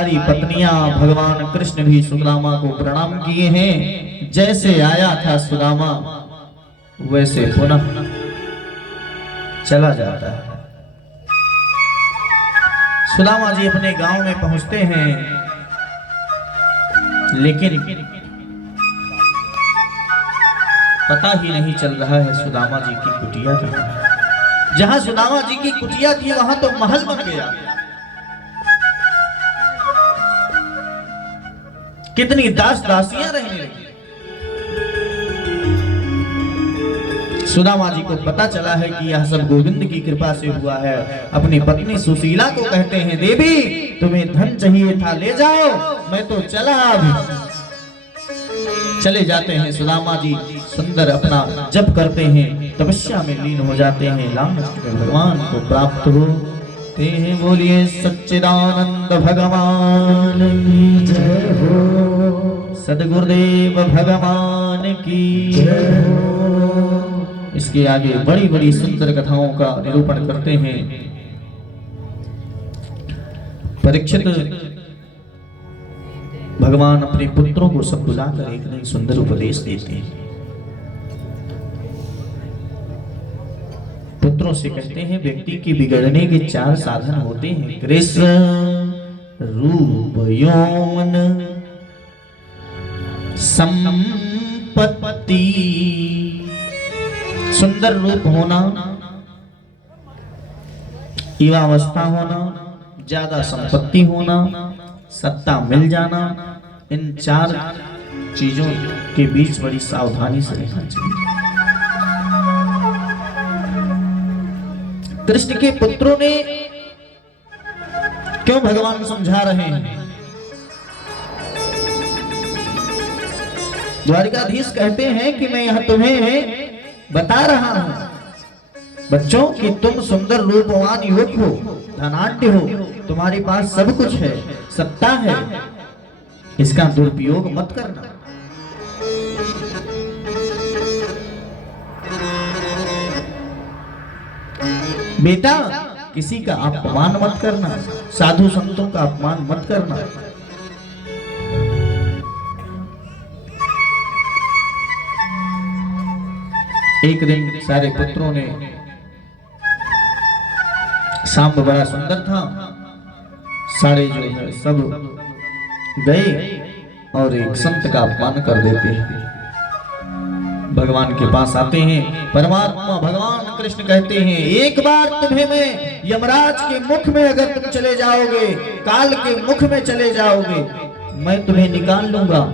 सारी पत्नियां भगवान कृष्ण भी सुदामा को प्रणाम किए हैं। जैसे आया था सुदामा वैसे पुनः चला जाता है। सुदामा जी अपने गांव में पहुंचते हैं, लेकिन पता ही नहीं चल रहा है सुदामा जी की कुटिया कहाँ है। जहां सुदामा जी की कुटिया थी वहां तो महल बन गया। कितनी दास दासियां रहने लगी। सुदामा जी को पता चला है कि यह सब गोविंद की कृपा से हुआ है। अपनी पत्नी सुशीला को कहते हैं, देवी तुम्हें धन चाहिए था, ले जाओ, मैं तो चला। अभी चले जाते हैं। सुदामा जी सुंदर अपना जप करते हैं, तपस्या में लीन हो जाते हैं। लामष्ट में भगवान को प्राप्त होते हैं। बोलिए सच्चिदानंद भगवान की जय हो, सद्गुरुदेव भगवान की जय हो। इसके आगे बड़ी बड़ी सुंदर कथाओं का निरूपण करते हैं। परीक्षित भगवान अपने पुत्रों को सब बुलाकर एक नई सुंदर उपदेश देते हैं। पुत्रों से कहते हैं, व्यक्ति की बिगड़ने के 4 साधन होते हैं। कृष्ण रूप यौवन संपत्ति। सुंदर रूप होना, युवावस्था होना, ज्यादा संपत्ति होना, सत्ता मिल जाना, इन 4 चीजों के बीच बड़ी सावधानी से रहना चाहिए। कृष्ण के पुत्रों ने क्यों भगवान समझा रहे हैं? द्वारिकाधीश कहते हैं कि मैं यह तुम्हें बता रहा हूं बच्चों कि तुम सुंदर रूपवान युवक हो, धनाढ्य हो, तुम्हारे पास सब कुछ है, सत्ता है, इसका दुरुपयोग मत करना। बेटा किसी का अपमान मत करना, साधु संतों का अपमान मत करना। एक दिन सारे पुत्रों ने, शाम बड़ा सुंदर था, सारे जो है सब गए और एक संत का अपमान कर देते हैं। भगवान के पास आते हैं। परमात्मा भगवान कृष्ण कहते हैं, एक बार तुम्हें मैं यमराज के मुख में अगर तुम चले जाओगे, काल के मुख में चले जाओगे, मैं तुम्हें निकाल लूंगा।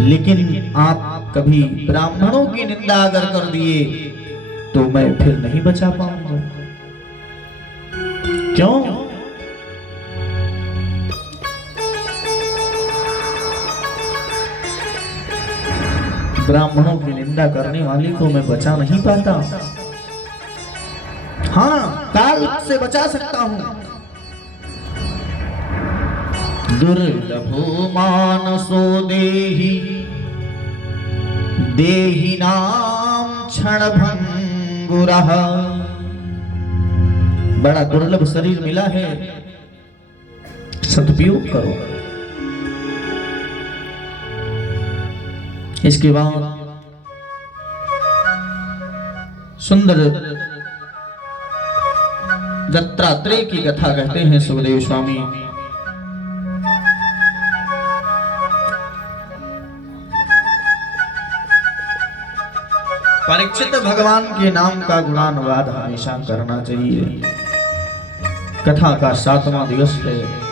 लेकिन आप कभी ब्राह्मणों की निंदा अगर कर दिए तो मैं फिर नहीं बचा पाऊंगा। क्यों? ब्राह्मणों की निंदा करने वाली को मैं बचा नहीं पाता। हाँ, काल से बचा सकता हूं। दुर्लभो मानसो देहि देहि नाम क्षण भंगुरः। बड़ा दुर्लभ शरीर मिला है, सदुपयोग करो। इसके बाद सुंदर दत्तात्रेय की कथा कहते हैं सुखदेव स्वामी। परीक्षित भगवान के नाम का गुणानुवाद हमेशा करना चाहिए। कथा का 7वां दिवस है।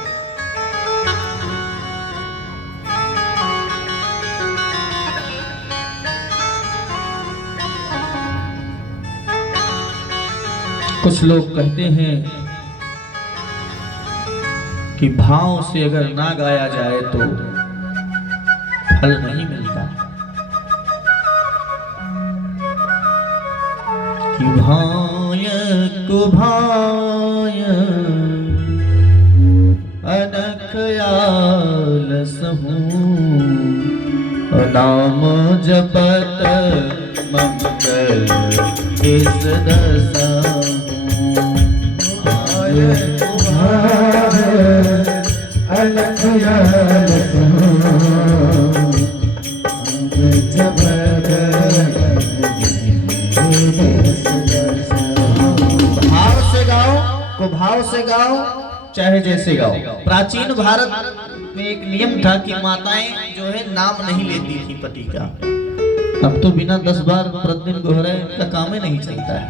कुछ लोग कहते हैं कि भाव से अगर ना गाया जाए तो फल नहीं मिलता। कि भाय को भाय अनख आलसहूं, नाम जपत मम कर इस दशा। भाय को भाय भाव से गाओ को भाव से गाओ, चाहे जैसे गाओ। प्राचीन भारत में एक नियम था कि माताएं जो है नाम नहीं लेती थी पति का। अब तो बिना 10 बार प्रतिदिन दोहराए का काम ही नहीं चलता है।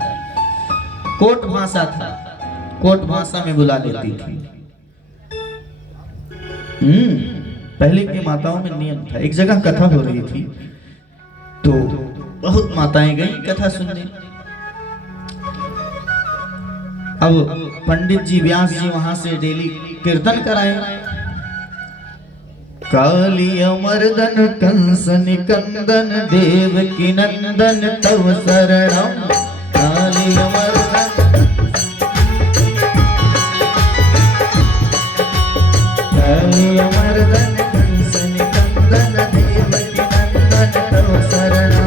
कोट भाषा था, कोट भाषा में बुला लेती थी। पहले की माताओं में नियम था। एक जगह कथा हो रही थी तो बहुत माताएं गई कथा सुनने। अब पंडित जी व्यास जी वहां से डेली कीर्तन कराए। काली अमरदन कंस निकंदन देव की नंदन तव शरणम। काली अमरदन काली अमरदन कंस निकंदन देव की नंदन तव शरणम।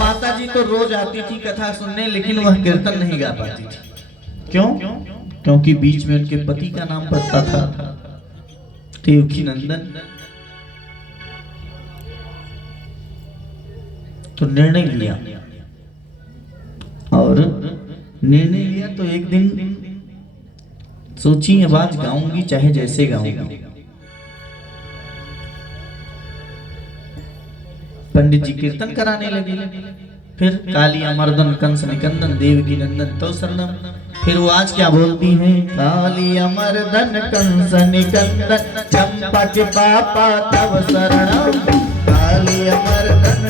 माता जी तो रोज आती थी कथा सुनने, लेकिन वह कीर्तन नहीं गा पाती थी। क्यों? क्योंकि बीच में उनके पति का नाम पड़ता था, देवकी नंदन। तो निर्णय लिया, और निर्णय लिया तो एक दिन सोची अब आज गाऊंगी चाहे जैसे गाऊंगी। पंडित जी कीर्तन कराने लगे। फिर काली अमरदन कंस निकंदन देव की नंदन तो शरणम। फिर वो आज क्या बोलती हैं? काली अमरदन कंस निकंदन चंपा के पापा तव शरणम। काली अमरदन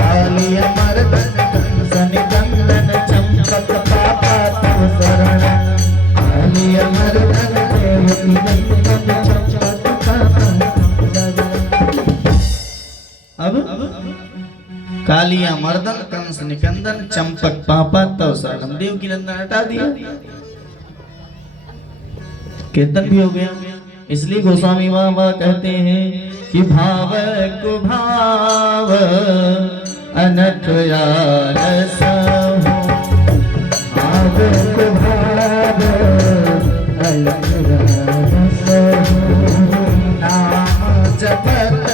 काली अमरदन कंस निकंदन चंपा के पापा तव शरणम। काली अमरदन अब कालिया मर्दन कंस निकंदन चंपक पापा तव शरणम। देव की नंदन हटा दिया, कीर्तन भी हो गया। इसलिए गोस्वामी बाबा कहते हैं कि भाव को भाव अनथ रस हो। भाव को भाव अनथ रस हो। नाम जपत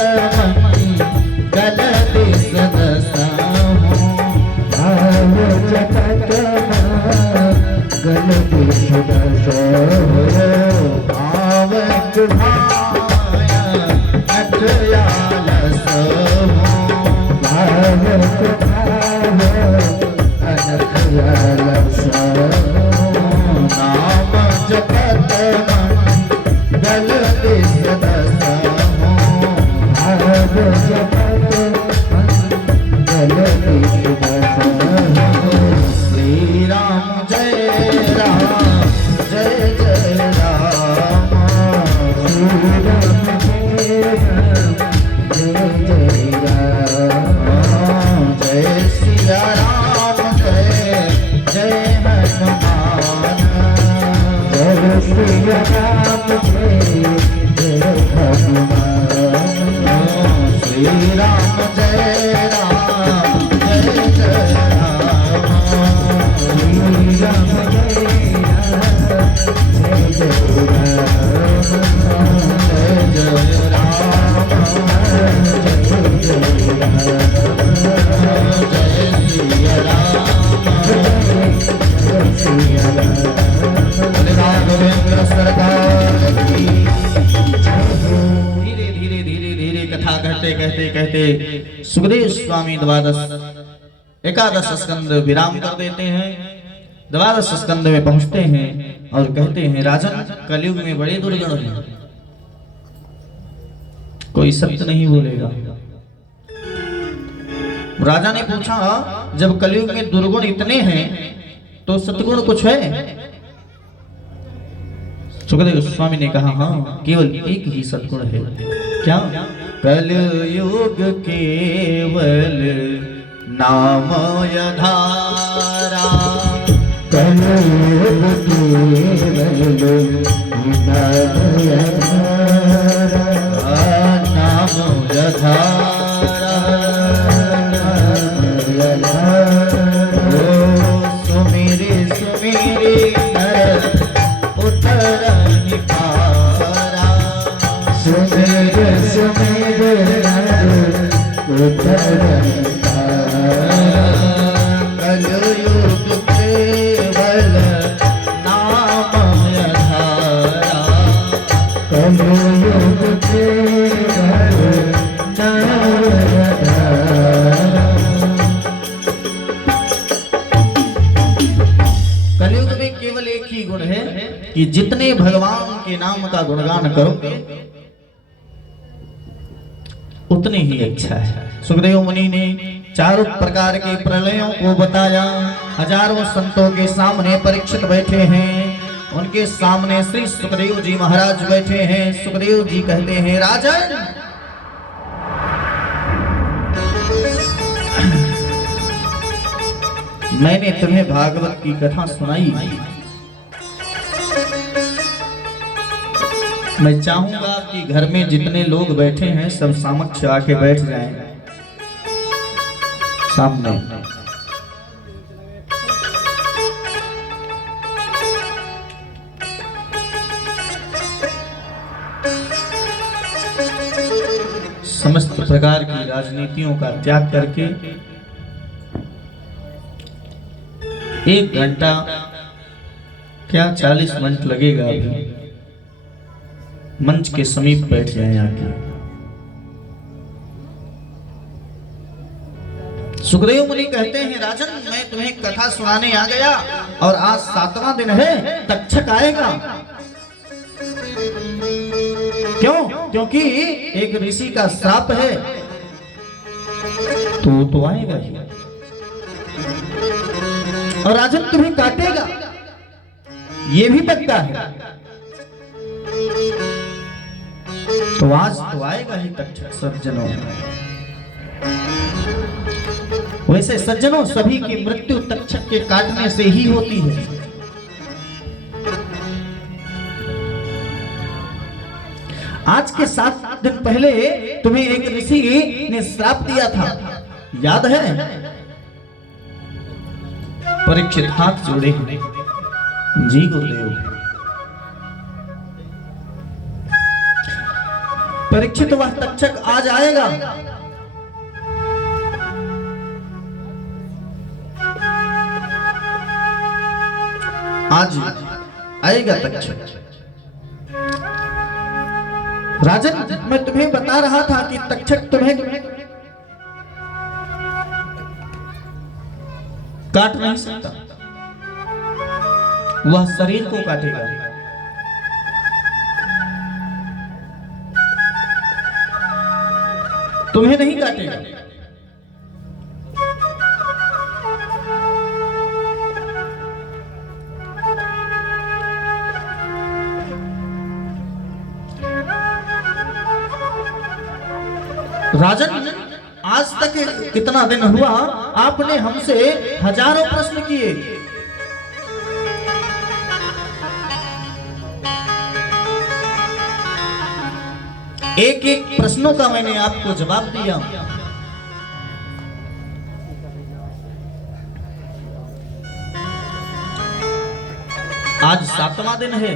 सुखदेव स्वामी एकादश स्कंद विराम कर देते हैं। द्वादश स्कंद में पहुंचते हैं और कहते हैं राजन कलयुग में बड़े दुर्गुण हैं, कोई सत्य नहीं बोलेगा। राजा ने पूछा जब कलयुग में दुर्गुण इतने हैं तो सतगुण कुछ है? सुखदेव स्वामी ने कहा हाँ, केवल एक ही सद्गुण है। क्या? कलयुग केवल नाम यधारा। कलयुग केवल नाम यधारा। सुमेर सुमेर कलयुग केवल नाम आधारा कलयुग केवल नाम आधारा। कलयुग में केवल एक ही गुण है कि जितने भगवान के नाम का गुणगान करोगे उतने ही अच्छा है। सुखदेव मुनि ने चारों प्रकार के प्रलयों को बताया। हजारों संतों के सामने परीक्षित बैठे हैं, उनके सामने श्री सुखदेव जी महाराज बैठे हैं। सुखदेव जी कहते हैं, राजन मैंने तुम्हें भागवत की कथा सुनाई, मैं चाहूंगा कि घर में जितने लोग बैठे हैं सब समक्ष आके बैठ जाएं सामने। समस्त प्रकार की राजनीतियों का त्याग करके 1 घंटा क्या 40 मिनट लगेगा, अभी मंच के समीप बैठ जाए आके। सुखदेव मुनि कहते हैं, राजन मैं तुम्हें कथा सुनाने आ गया और आज 7वां दिन है, तक्षक आएगा। क्यों? क्योंकि एक ऋषि का श्राप है, तो आएगा ही और राजन तुम्हें काटेगा, ये भी पक्का है। तो आज तो आएगा ही तक्षक सज्जनों। वैसे सज्जनों सभी की मृत्यु तक्षक के काटने से ही होती है। आज के 7 दिन पहले तुम्हें एक ऋषि ने श्राप दिया था, याद है? परीक्षित हाथ जोड़े, जी गुरुदेव। परीक्षित वह तक्षक आज आएगा। आज आएगा तक्षक। राजन मैं तुम्हें बता रहा था कि तक्षक तुम्हें काट नहीं सकता, वह शरीर को काटेगा। तुम्हें नहीं काटेगा। राजन आज तक कितना दिन हुआ आपने हमसे हजारों प्रश्न किए, एक एक प्रश्नों का मैंने आपको जवाब दिया। आज 7वां दिन है।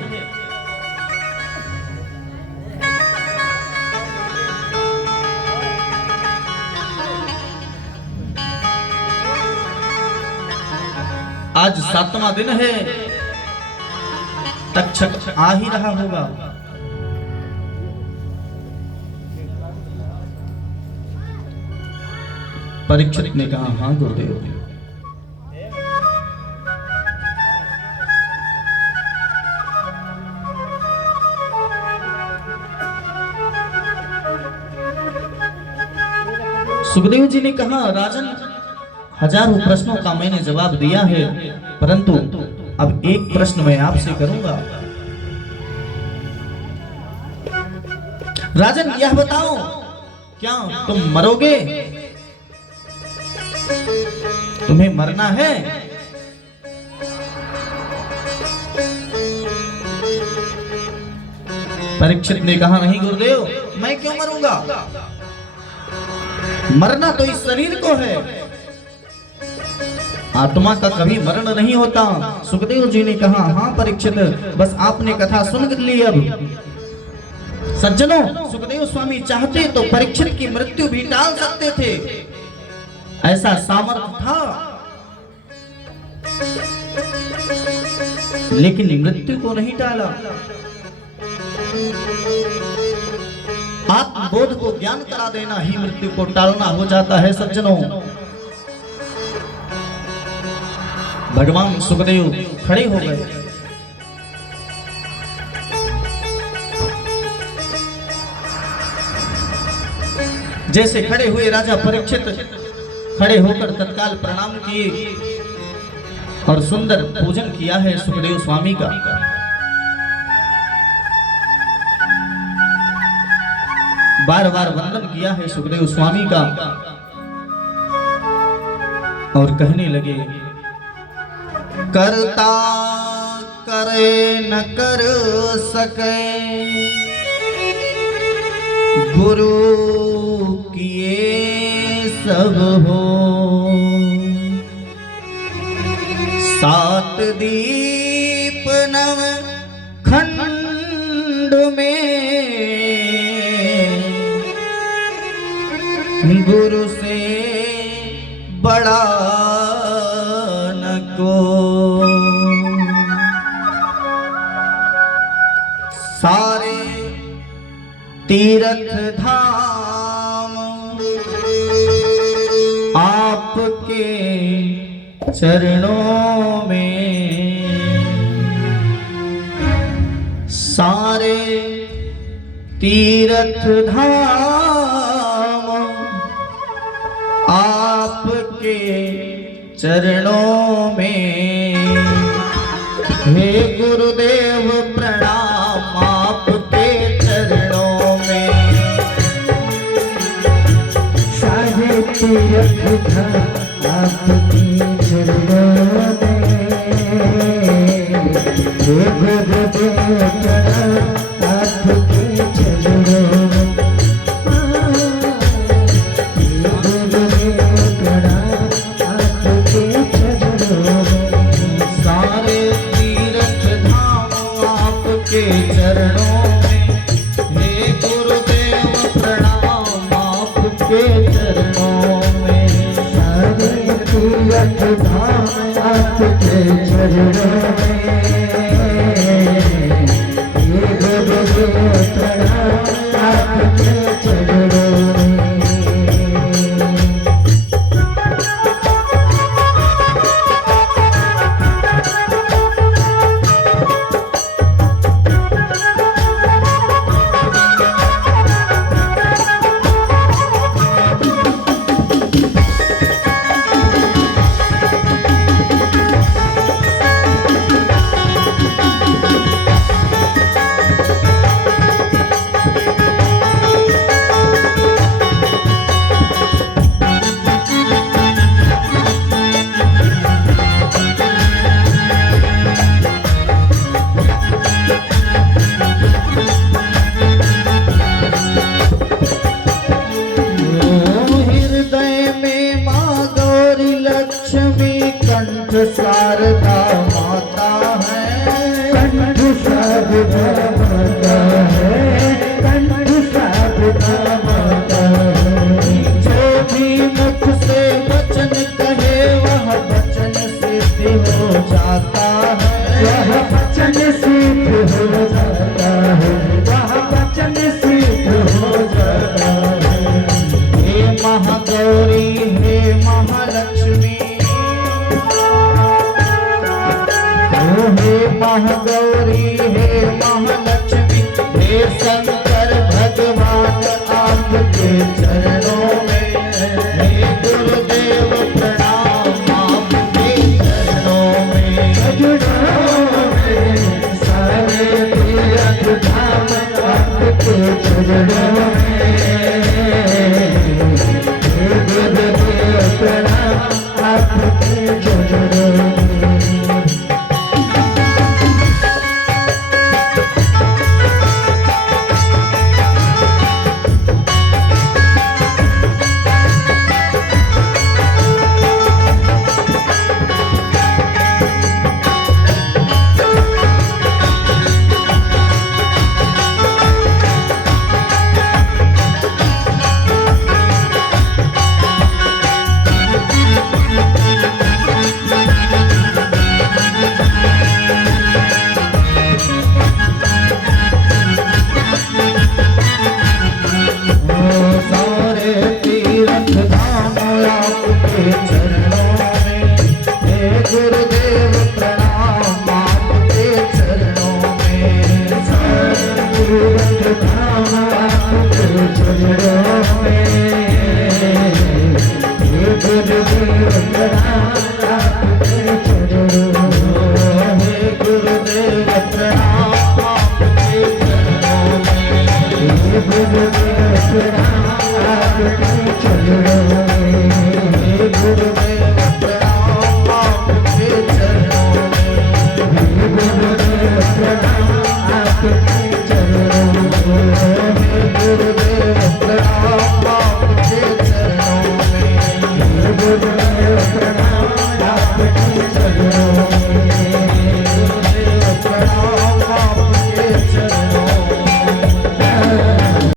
आज 7वां दिन है, तक्षक आ ही रहा होगा। परीक्षित ने कहा, हाँ गुरुदेव। सुखदेव जी ने कहा, राजन हजारों प्रश्नों का मैंने जवाब दिया है, परंतु अब एक प्रश्न मैं आपसे करूंगा। राजन यह बताओ, क्या तुम मरोगे? तुम्हें मरना है? परीक्षित ने कहा, नहीं गुरुदेव, मैं क्यों मरूंगा? मरना तो इस शरीर को है, आत्मा का कभी मरण नहीं होता। सुखदेव जी ने कहा, हाँ परीक्षित, बस आपने कथा सुन ली, अब सज्जनों, सुखदेव स्वामी चाहते तो परीक्षित की मृत्यु भी टाल सकते थे, ऐसा सामर्थ्य था, लेकिन मृत्यु को नहीं टाला। आत्मबोध को ज्ञान करा देना ही मृत्यु को टालना हो जाता है। सज्जनों, भगवान सुखदेव खड़े हो गए। जैसे खड़े हुए राजा परीक्षित खड़े होकर तत्काल प्रणाम किए और सुंदर पूजन किया है सुखदेव स्वामी का। बार बार वंदन किया है सुखदेव स्वामी का और कहने लगे, करता करे न कर सके, गुरु किए सब हो, सात दीप नव खंड में, गुरु से बड़ा न को, सारे तीर्थ धाम आपके चरणों में, सारे तीर्थ धाम आपके चरणों में, हे गुरुदेव प्रणाम आपके चरणों में, सारे तीर्थ धाम आपके चरणों में, हे गुरुदेव प्रणाम आपके चरणों में, शारदा माता है, कंठ शारदा माता है, कंठ शारदा माता है, जो भी मुख से वचन कहे वह वचन सिद्ध हो जाता है, वह वचन सिद्ध हो जाता है, वह वचन सिद्ध हो जाता है। हे महागौरी हे महालक्ष्मी, हे महागौरी हे महालक्ष्मी, हे शंकर भगवान आपके चरणों में, हे गुरुदेव प्रणाम आपके चरणों में, सारे तीर्थ धाम आपके चरणों में, हे गुरुदेव प्रणाम आपके चरणों में। प्रणाम आपके चरणों में। हे गुरुदेव प्रणाम आपके चरणों में। हे गुरुदेव प्रणाम आपके चरणों में। हे गुरुदेव प्रणाम आपके चरणों में। हे गुरुदेव प्रणाम आपके चरणों में।